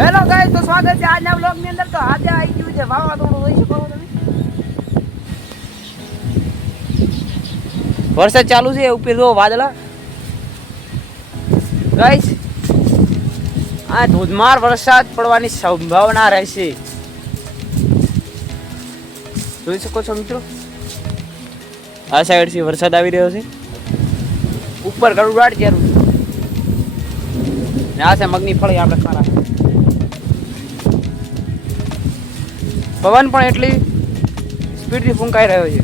Hello guys, તો સ્વાગત છે આજના વ્લોગ ની અંદર. તો આજે આવી ગયું છે વાવાઝોડું, જોઈ શકો છો તમે. વરસાદ ચાલુ છે, ઉપર જો વાદળા. ગાઈસ, આ ધોધમાર વરસાદ પડવાની સંભાવના રહેશે. જોઈ શકો છો મિત્રો, આ સાઈડ થી વરસાદ આવી રહ્યો છે. ઉપર ગરુડાટ જેરું ને આ છે મગની ફળી આપણે ખારા. પવન પણ એટલી સ્પીડથી ફૂંકાઈ રહ્યો છે.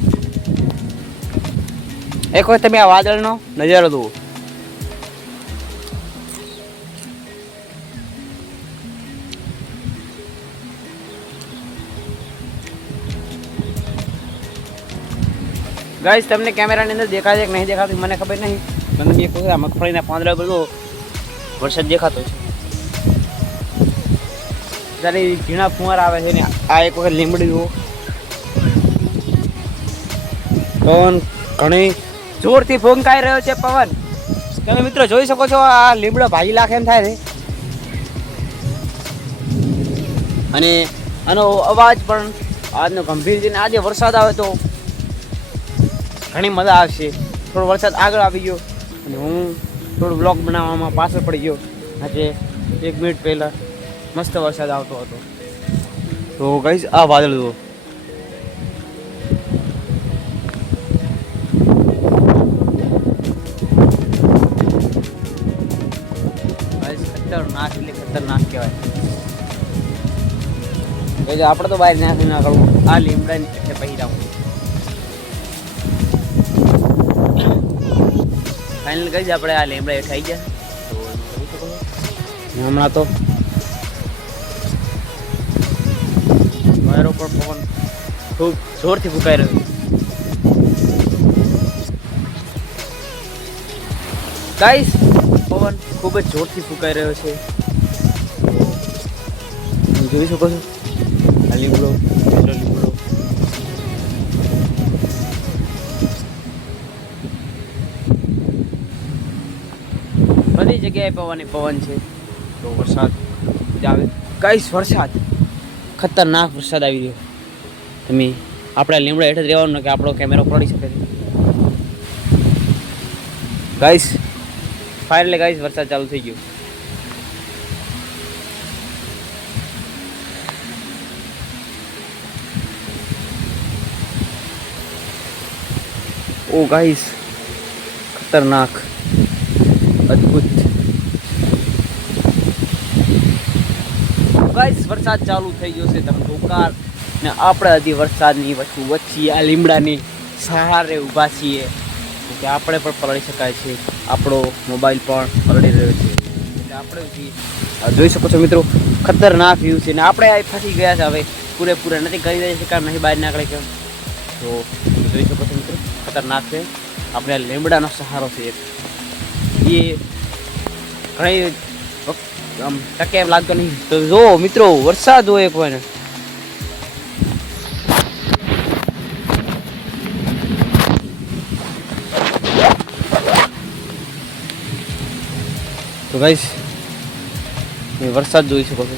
એક વખત તમે આ વાદળનો નજારો જુઓ. ગાઈસ, તમને કેમેરાની અંદર દેખાય છે કે નહીં દેખાતું મને ખબર નહીં. મને એક વખત આ મગફળીના પાંદડા બધો વરસાદ દેખાતો છે. જ્યારે ઝીણા ફુવાર આવે છે ને આ એક વખત લીમડી જુઓ. પવન ઘણી જોરથી ફૂંકાઈ રહ્યો છે. પવન તમે મિત્રો જોઈ શકો છો, આ લીમડો ભાજી લાખ એમ થાય છે. અને આનો અવાજ પણ આજનો ગંભીર છે. આજે વરસાદ આવે તો ઘણી મજા આવશે. થોડો વરસાદ આગળ આવી ગયો અને હું થોડું બ્લોગ બનાવવામાં પાછળ પડી ગયો. આજે 1 મિનિટ પહેલાં મસ્ત વરસાદ આવતો હતો. તો ગાઈસ, આ વાદળ જુઓ. ખતરનાક એટલે ખતરનાક કહેવાય. આપણે તો બહાર નાખી ના કરવું. આ લીમડા એટલે પહેરાવું. ફાઇનલ કહી આપણે આ લીમડા હેઠ આવી ગયા. હમણાં તો વાયરો પણ પવન ખૂબ જોરથી ફૂંકાઈ રહ્યો. ગાઈસ, પવન ખૂબ જ જોરથી ફૂંકાઈ રહ્યો છે. જોઈ શકો છો આ લીમડો, લીમડો. બધી જગ્યાએ પવન છે. તો વરસાદ આવે. ગાઈસ, વરસાદ ખતરનાક વરસાદ આવી રહ્યો. તમે આપણા લીમડા હેઠળ રહેવાનું કે આપણો કેમેરો પડી શકે છે. ગાઈસ, ફાઇનલી ગાઈસ વરસાદ ચાલુ થઈ ગયો. ઓ ગાઈસ, ખતરનાક, અદ્ભુત. ગાઈસ, વરસાદ ચાલુ થઈ ગયો છે. તમે ધોકાર ને આપણે હજી વરસાદની વચ્ચે આ લીમડાની સહારે ઊભા છીએ કે આપણે પણ પલળી શકાય છે. આપણો મોબાઈલ પણ પલળી રહ્યો છે. એટલે આપણે જોઈ શકો છો મિત્રો, ખતરનાક વ્યૂ છે. ને આપણે આ ફસી ગયા છે. હવે પૂરેપૂરા નથી કરી રહ્યા છે કામ, નહીં બહાર નીકળે કેમ. તો જોઈ શકો છો મિત્રો, ખતરનાક છે. આપણે આ લીમડાનો સહારો છે. એ ઘણી આમ ટકે એમ લાગતો નહીં. તો જો મિત્રો, વરસાદ હોય કોઈને. તો ગાઈસ, વરસાદ જોઈ શકો છો,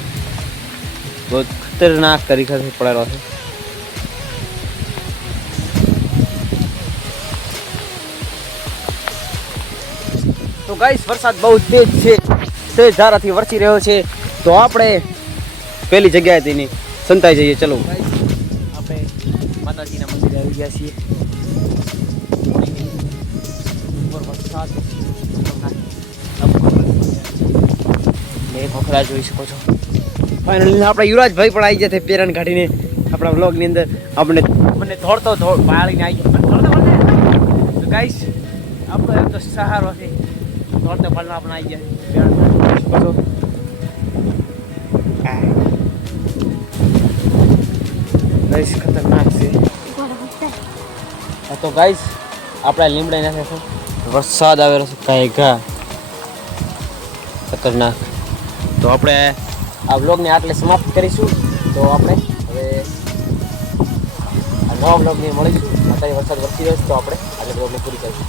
બહુ ખતરનાક તરીકેથી પડેલો છે. તો ગાઈસ, વરસાદ બહુ તેજ છે. તેજ ધારાથી વરસી રહ્યો છે. તો આપણે પેલી જગ્યાએ તેની સંતાઈ જઈએ. ચલો આપણે માતાજીના મંદિરે આવી ગયા છીએ. વરસાદ એક વખત જોઈ શકો છો. ફાઇનલી આપણા યુવરાજભાઈ પણ આવી ગયા છે પેરણ કાઢીને આપણા વ્લોગની અંદર. આપણને દોડતો પાળીને આવી ગયા. તો ગાઈસ, આપણો એમ તો સહારો છે. દોડતો પાળીને આપણે આવી ગયા પેરણ. ગાઈસ, ખતરનાક છે. તો ગાઈસ, આપણા લીમડા નાખે વરસાદ આવેલો છે. કાંઈ ઘા ખતરનાક. તો આપણે આ વ્લોગને આટલે સમાપ્ત કરીશું. તો આપણે હવે આ નવા વ્લોગને મળીશું. અત્યારે વરસાદ વરસી રહ્યો છે તો આપણે આજે વ્લોગને પૂરી કરીશું.